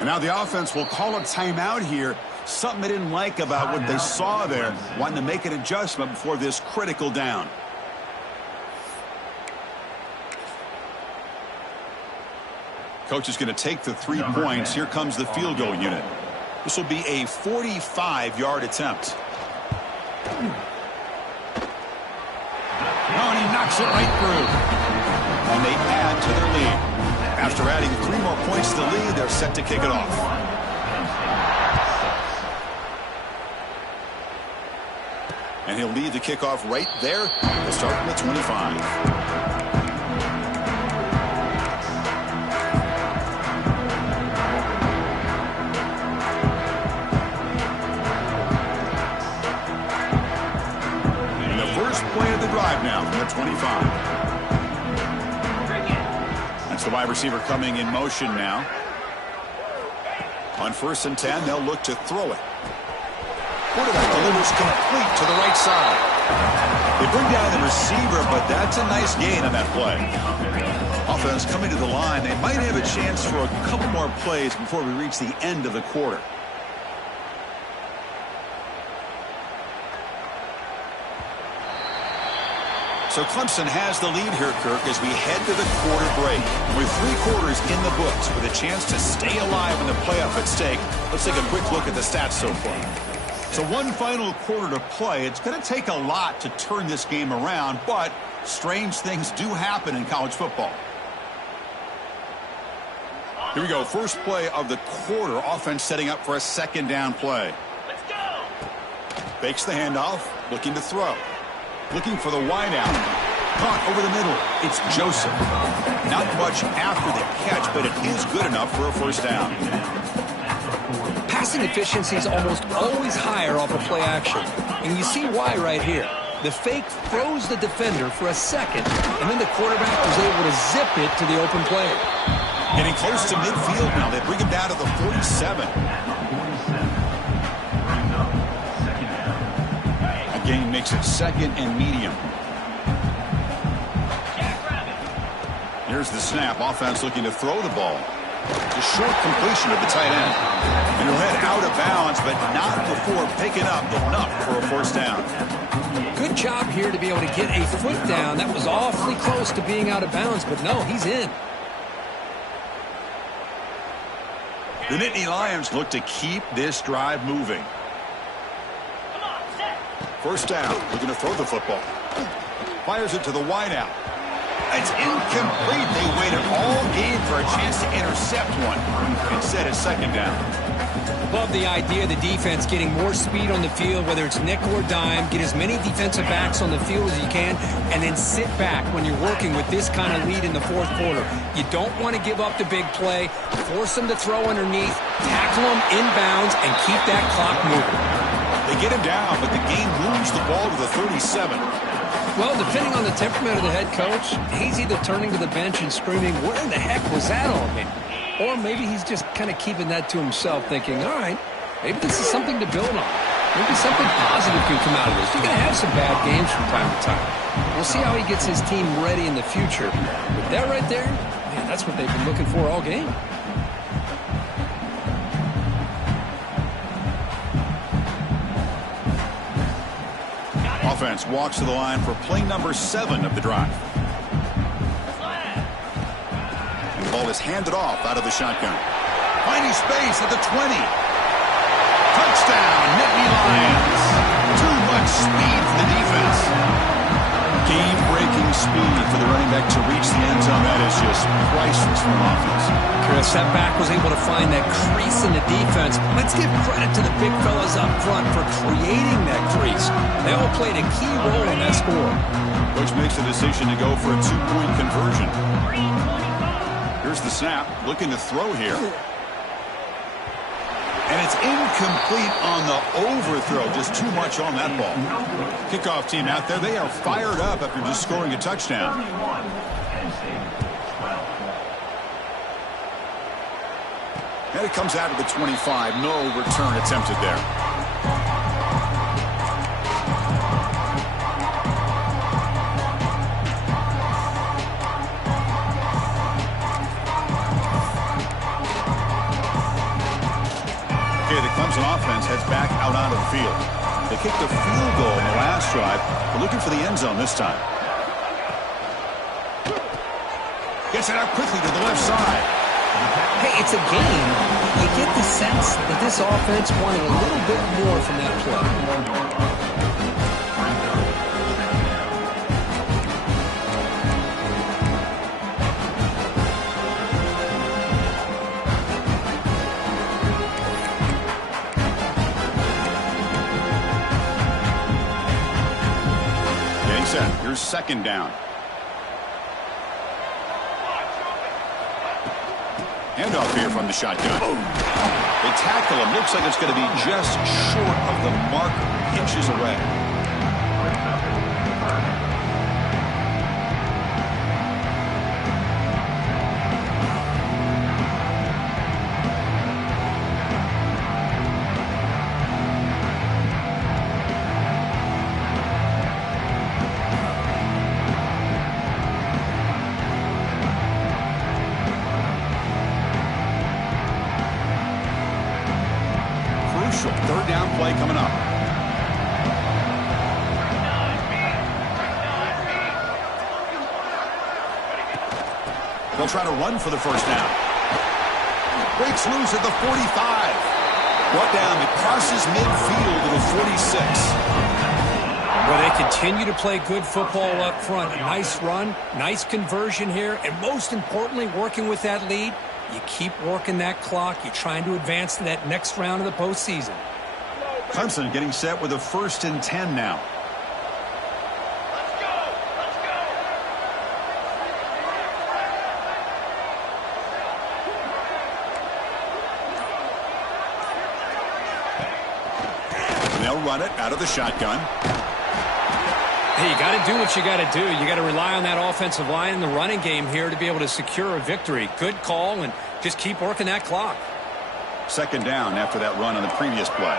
And now the offense will call a timeout here. Something they didn't like about what they saw there. Wanting to make an adjustment before this critical down. Coach is going to take the 3 points. Here comes the field goal unit. This will be a 45-yard attempt. Oh, and he knocks it right through. And they add to their lead. After adding 3 more points to the lead, they're set to kick it off. And he'll lead the kickoff right there. They'll start from the 25. And the first play of the drive now from the 25. The wide receiver coming in motion now. On 1st and 10, they'll look to throw it. Quarterback delivers complete to the right side. They bring down the receiver, but that's a nice gain on that play. Offense coming to the line. They might have a chance for a couple more plays before we reach the end of the quarter. So Clemson has the lead here, Kirk, as we head to the quarter break. With 3 quarters in the books with a chance to stay alive in the playoff at stake, let's take a quick look at the stats so far. So one final quarter to play. It's going to take a lot to turn this game around, but strange things do happen in college football. Here we go. First play of the quarter. Offense setting up for a second down play. Let's go. Fakes the handoff, looking to throw. Looking for the wide out. Caught over the middle. It's Joseph. Not much after the catch, but it is good enough for a first down. Passing efficiency is almost always higher off of play action. And you see why right here. The fake froze the defender for a second, and then the quarterback was able to zip it to the open player. Getting close to midfield now. They bring him down to the 47. Gain makes it second and medium. Here's the snap. Offense looking to throw the ball. A short completion of the tight end. And he'll head out of bounds, but not before picking up enough for a first down. Good job here to be able to get a foot down. That was awfully close to being out of bounds, but no, he's in. The Nittany Lions look to keep this drive moving. First down, looking to throw the football. Fires it to the wideout. It's incomplete. They waited all game for a chance to intercept one. Instead, it's second down. Love the idea of the defense getting more speed on the field, whether it's nickel or dime. Get as many defensive backs on the field as you can, and then sit back when you're working with this kind of lead in the fourth quarter. You don't want to give up the big play. Force them to throw underneath, tackle them inbounds, and keep that clock moving. They get him down, but the game moves the ball to the 37. Well, depending on the temperament of the head coach, he's either turning to the bench and screaming, "Where in the heck was that all game?" Or maybe he's just kind of keeping that to himself, thinking, all right, maybe this is something to build on. Maybe something positive can come out of this. You're going to have some bad games from time to time. We'll see how he gets his team ready in the future. But that right there, man, that's what they've been looking for all game. Offense walks to the line for play number 7 of the drive. The ball is handed off out of the shotgun. Finding space at the 20. Touchdown, Nittany Lions. Too much speed for the defense. Game-breaking speed for the running back to reach the end zone. That is just priceless for an offense. Chris, that back was able to find that crease in the defense. Let's give credit to the big fellas up front for creating that crease. They all played a key role in that score. Coach makes the decision to go for a 2-point conversion. Here's the snap, looking to throw here. And it's incomplete on the overthrow. Just too much on that ball. Kickoff team out there, they are fired up after just scoring a touchdown. And it comes out of the 25. No return attempted there. Offense heads back out onto the field. They kicked a field goal in the last drive. They're looking for the end zone this time. Gets it out quickly to the left side. Hey, it's a game. You get the sense that this offense wanted a little bit more from that play. Here's second down. Handoff here from the shotgun. They tackle him. Looks like it's going to be just short of the marker, inches away. Third down play coming up. They'll try to run for the first down. Breaks loose at the 45. Brought down, it crosses midfield to the 46. Well, they continue to play good football up front. A nice run, nice conversion here, and most importantly, working with that lead. You keep working that clock. You're trying to advance to that next round of the postseason. Clemson getting set with a 1st and 10 now. And they'll run it out of the shotgun. Hey, you got to do what you got to do. You got to rely on that offensive line in the running game here to be able to secure a victory. Good call, and just keep working that clock. Second down after that run on the previous play.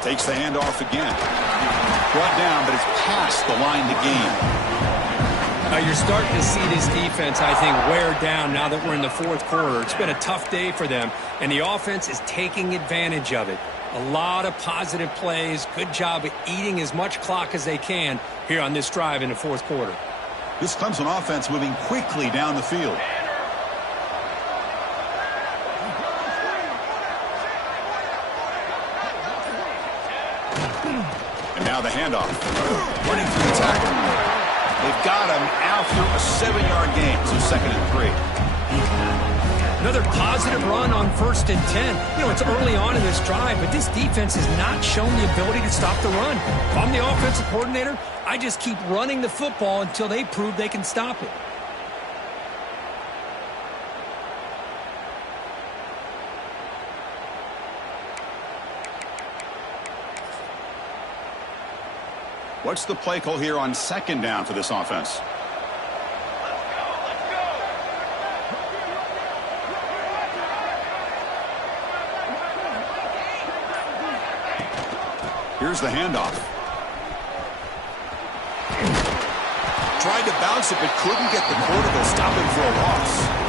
Takes the handoff again. Brought down, but it's past the line to gain. Now you're starting to see this defense, I think, wear down now that we're in the fourth quarter. It's been a tough day for them, and the offense is taking advantage of it. A lot of positive plays. Good job of eating as much clock as they can here on this drive in the fourth quarter. This Clemson offense moving quickly down the field. Now the handoff. Running through the tackle. They've got him after a 7-yard gain, so 2nd and 3. Another positive run on 1st and 10. You know, it's early on in this drive, but this defense has not shown the ability to stop the run. If I'm the offensive coordinator, I just keep running the football until they prove they can stop it. What's the play call here on 2nd down for this offense? Here's the handoff. Tried to bounce it, but couldn't get the quarter to stop him for a loss.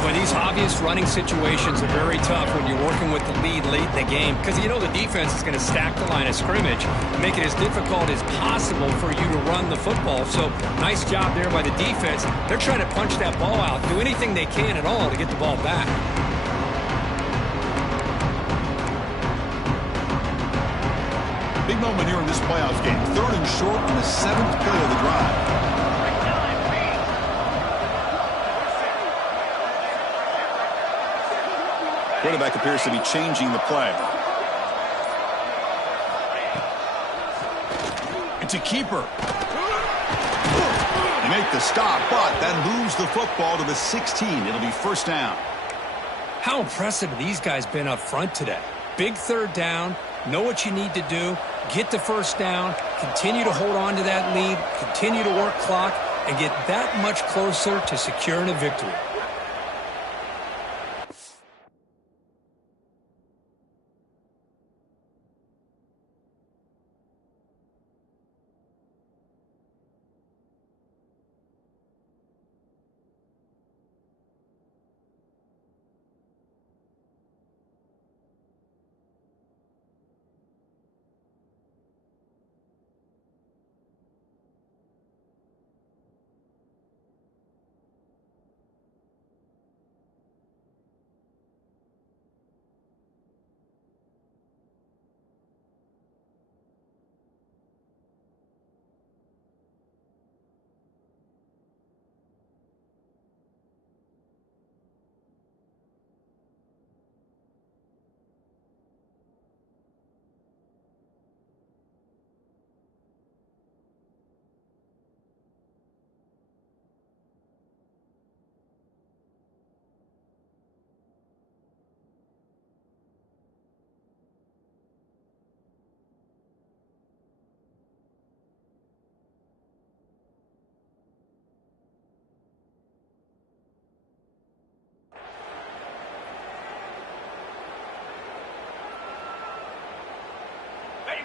Well, these obvious running situations are very tough when you're working with the lead late in the game, because you know the defense is going to stack the line of scrimmage, make it as difficult as possible for you to run the football. So nice job there by the defense. They're trying to punch that ball out, do anything they can at all to get the ball back. Big moment here in this playoff game. 3rd and short on the 7th play of the drive. Quarterback appears to be changing the play. It's a keeper. They make the stop, but that moves the football to the 16. It'll be 1st down. How impressive have these guys been up front today? Big 3rd down, know what you need to do, get the 1st down, continue to hold on to that lead, continue to work clock, and get that much closer to securing a victory.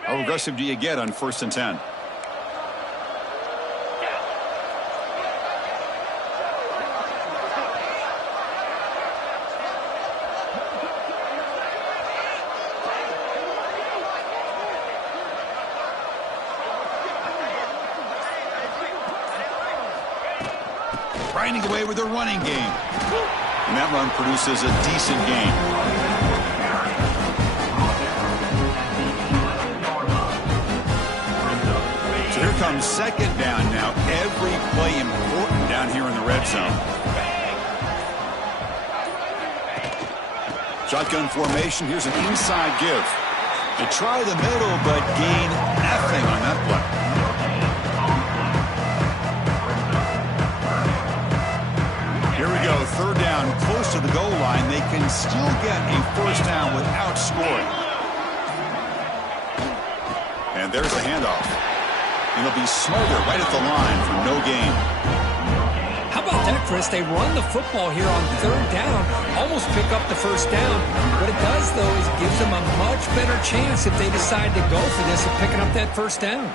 How aggressive do you get on 1st and 10? Grinding away with their running game. And that run produces a decent gain. Here comes 2nd down now. Every play important down here in the red zone. Shotgun formation. Here's an inside give. They try the middle, but gain nothing on that play. Here we go. 3rd down, close to the goal line. They can still get a 1st down without scoring. And there's the handoff. And they'll be smothered right at the line for no gain. How about that, Chris? They run the football here on 3rd down, almost pick up the 1st down. What it does, though, is it gives them a much better chance if they decide to go for this of picking up that 1st down.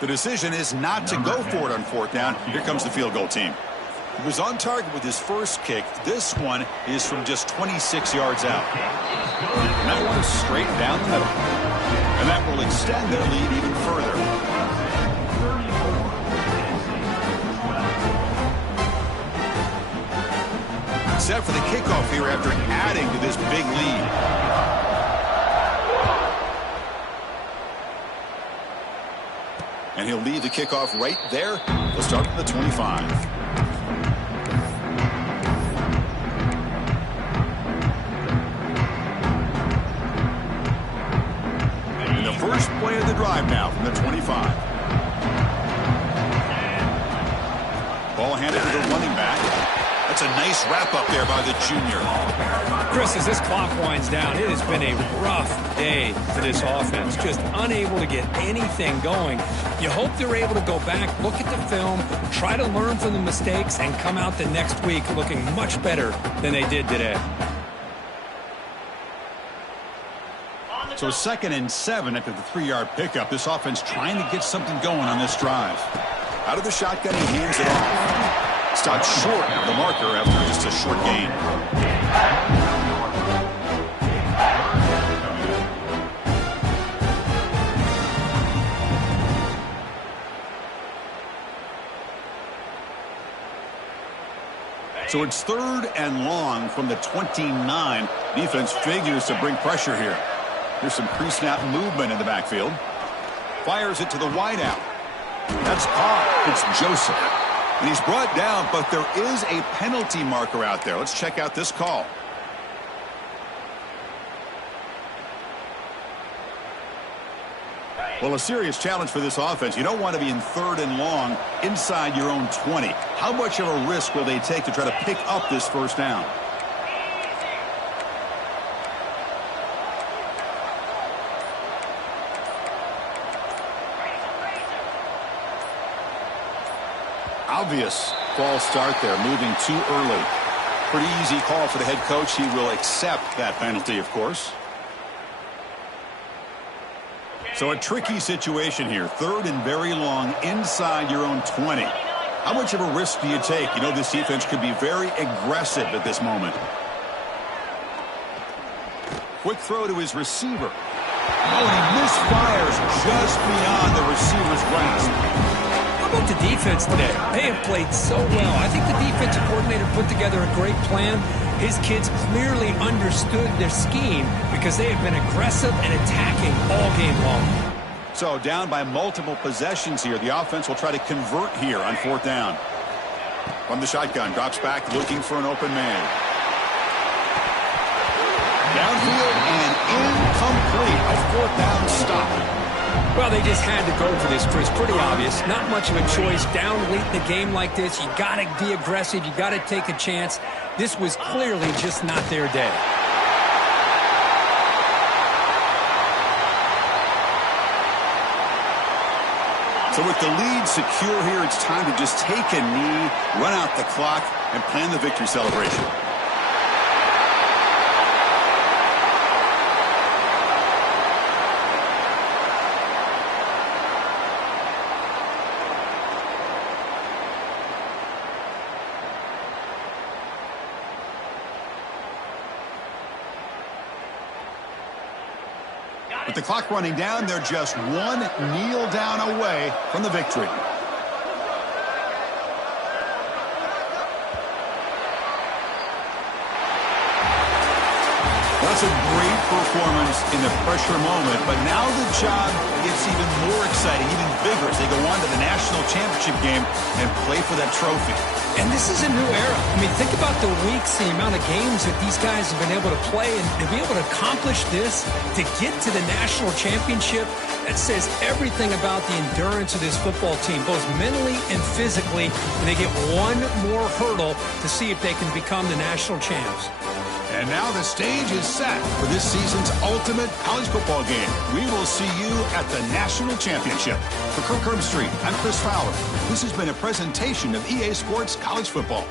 The decision is not to go for it on 4th down. Here comes the field goal team. He was on target with his first kick. This one is from just 26 yards out. And that one is straight down the middle. And that will extend their lead even further. Set for the kickoff here after adding to this big lead. And he'll lead the kickoff right there. He'll start from the 25. And the first play of the drive now from the 25. Ball handed to the running back. That's a nice wrap-up there by the junior. Chris, as this clock winds down, it has been a rough day for this offense. Just unable to get anything going. You hope they're able to go back, look at the film, try to learn from the mistakes, and come out the next week looking much better than they did today. So 2nd and 7 after the 3-yard pickup. This offense trying to get something going on this drive. Out of the shotgun, he hands it off. Stopped short of the marker after just a short gain. So it's 3rd and long from the 29. Defense figures to bring pressure here. There's some pre-snap movement in the backfield. Fires it to the wideout. That's caught. It's Joseph. And he's brought down, but there is a penalty marker out there. Let's check out this call. Well, a serious challenge for this offense. You don't want to be in 3rd and long inside your own 20. How much of a risk will they take to try to pick up this first down? Obvious false start there, moving too early. Pretty easy call for the head coach. He will accept that penalty, of course. So a tricky situation here. 3rd and very long inside your own 20. How much of a risk do you take? You know, this defense could be very aggressive at this moment. Quick throw to his receiver. Oh, and he misfires just beyond the receiver's grasp. How about the defense today? They have played so well. I think the defensive coordinator put together a great plan. His kids clearly understood their scheme because they have been aggressive and attacking all game long. So down by multiple possessions here. The offense will try to convert here on 4th down. From the shotgun, drops back looking for an open man. Downfield and incomplete. A 4th down stop. Well, they just had to go for this, Chris. Pretty obvious. Not much of a choice. Down late in the game like this, you got to be aggressive. You got to take a chance. This was clearly just not their day. So with the lead secure here, it's time to just take a knee, run out the clock, and plan the victory celebration. With the clock running down, they're just one kneel down away from the victory. That's a great performance in the pressure moment, but now the job gets even more exciting, even bigger as they go on to the national championship game and play for that trophy. And this is a new era. I mean, think about the weeks, the amount of games that these guys have been able to play, and to be able to accomplish this, to get to the national championship, that says everything about the endurance of this football team, both mentally and physically, and they get one more hurdle to see if they can become the national champs. And now the stage is set for this season's ultimate college football game. We will see you at the national championship. For Kirk Herbstreit, I'm Chris Fowler. This has been a presentation of EA Sports College Football.